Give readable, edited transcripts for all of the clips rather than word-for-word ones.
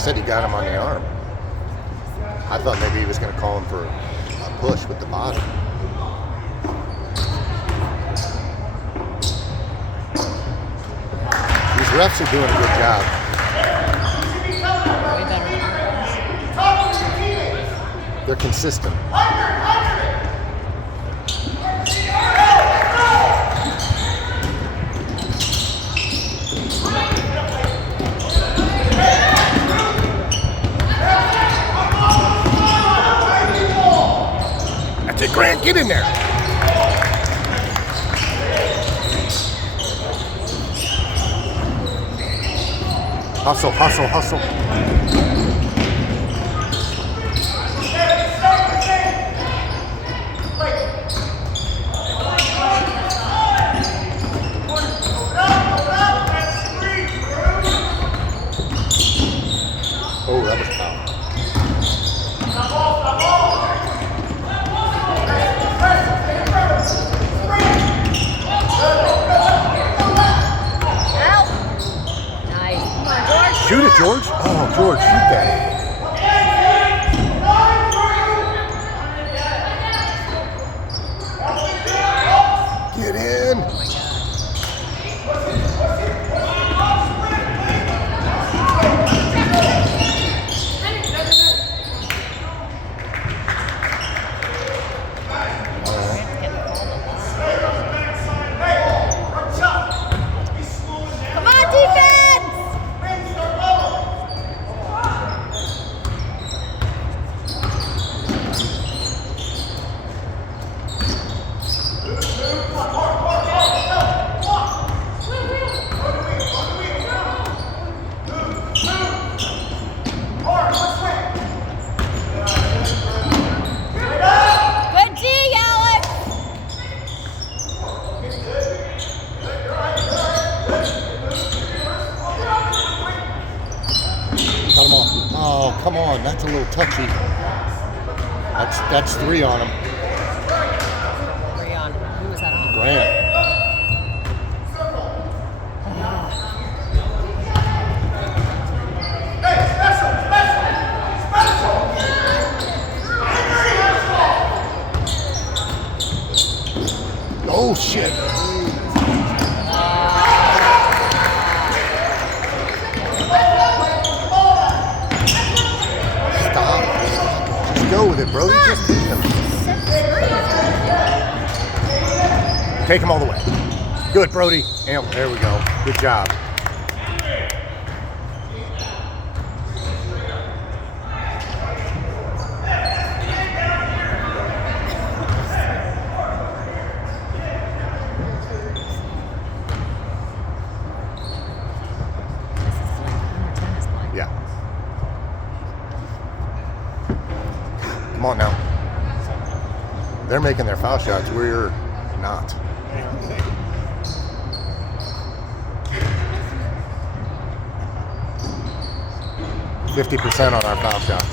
said he got him on the arm. I thought maybe he was going to call him for a push with the body. These refs are doing a good job. They're consistent. That's it, Grant. Get in there. Hustle, hustle, hustle. Oh, that was foul. Shoot it, George. Oh, George, shoot that. Get in. Come on, defense! Good D, Alex! Cut him off. Oh, come on. That's a little touchy. That's 3 on him. 3 on. Who was that on? Grant. Oh, shit. Stop. Just go with it, bro. You just beat him. Take him all the way. Good, Brody. And there we go. Good job. Yeah. Come on now. They're making their foul shots. We're not. %50 on our foul shots.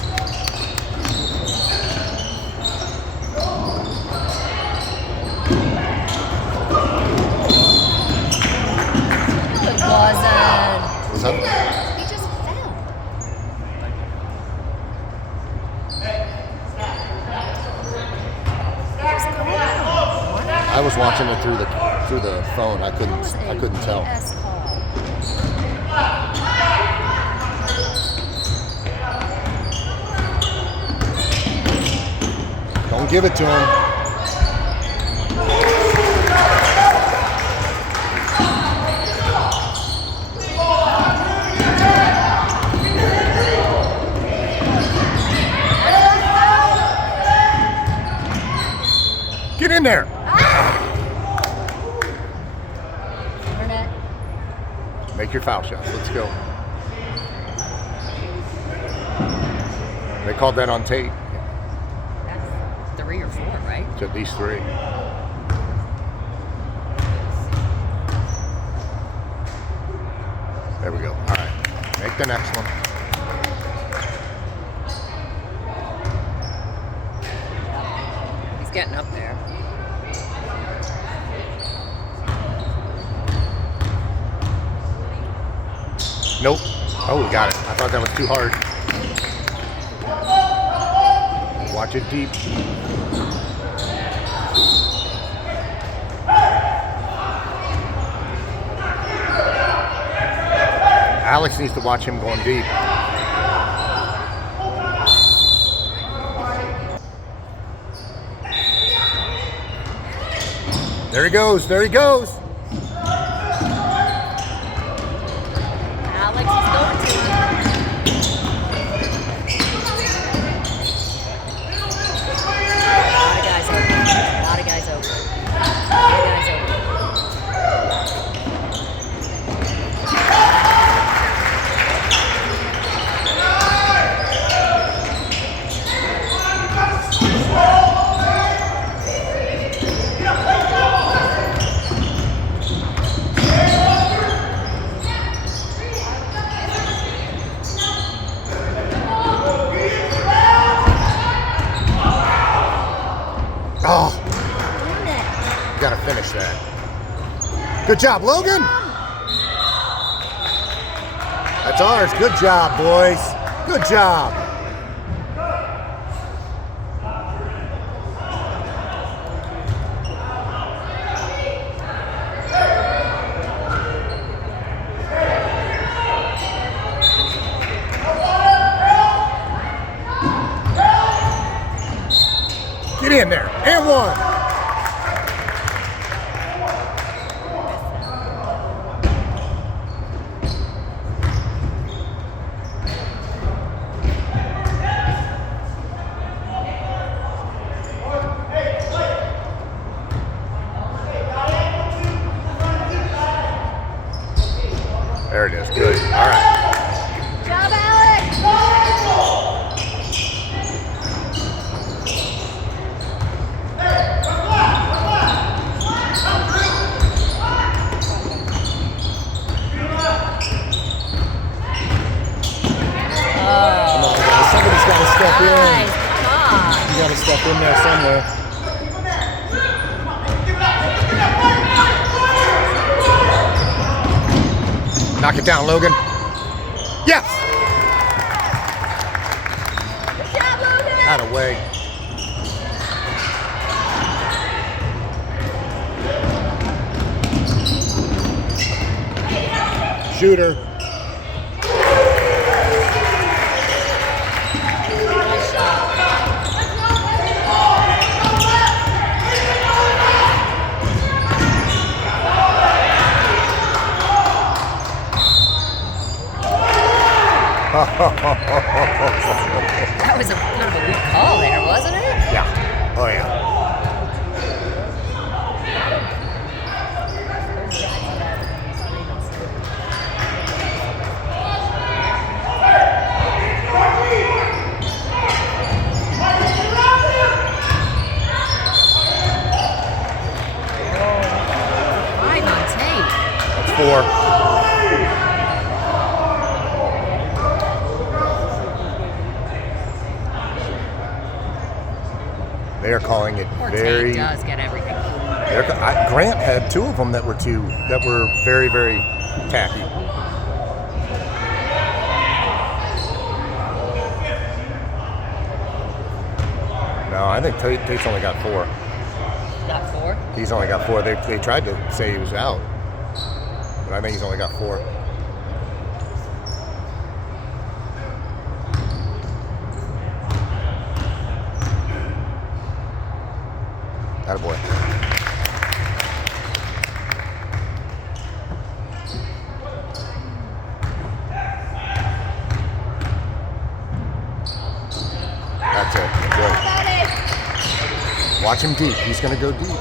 It wasn't. What's up? He just fell. I was watching it through the phone. I couldn't tell. Don't give it to him. Get in there. Make your foul shots. Let's go. They called that on tape. That's 3 or 4, right? It's at least 3. There we go. All right. Make the next one. He's getting up there. Nope. Oh, we got it. I thought that was too hard. Watch it deep. Alex needs to watch him going deep. There he goes. There he goes. Alex is going to him. A lot of guys open. A lot of guys open. A lot of guys open. Oh, you gotta finish that. Good job, Logan. That's ours. Good job, boys. Good job. Get in there. And one. There it is. Good. All right. Good job, Alex. Come on, guys. Somebody's got to step in. Guys, come on. You got to step in there somewhere. Knock it down, Logan. Yes. Good job, Logan. Out of the way. Shooter. Nice shot. That was a kind of a weak call there, wasn't it? Yeah. Oh, yeah. Five on tape. That's four. They are calling it Poor very. Tate does get everything. Grant had two of them that were very, very tacky. No, I think Tate's only got four. Got four? He's only got four. They tried to say he was out, but I think he's only got four. Attaboy. That's it. Good. Watch him deep. He's going to go deep.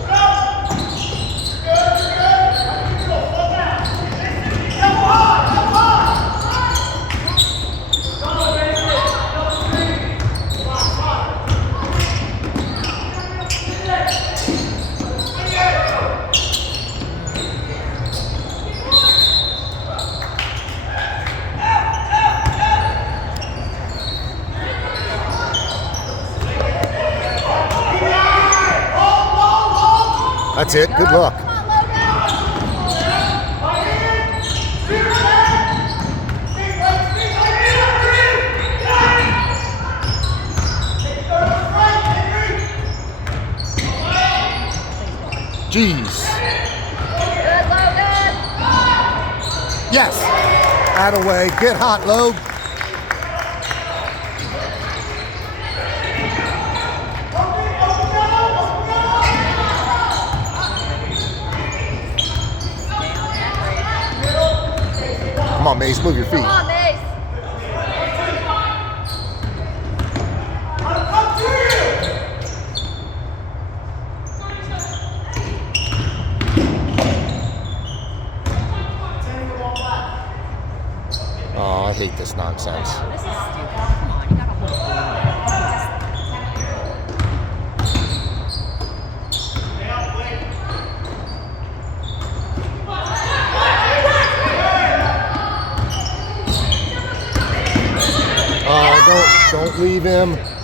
That's it. Good luck. Jeez. Yes. Attaway. Get hot, Loeb. Come on, Mace. Move your feet. Come on, Mace. Oh, I hate this nonsense. This is stupid. Come on, you gotta hold Oh, don't leave him.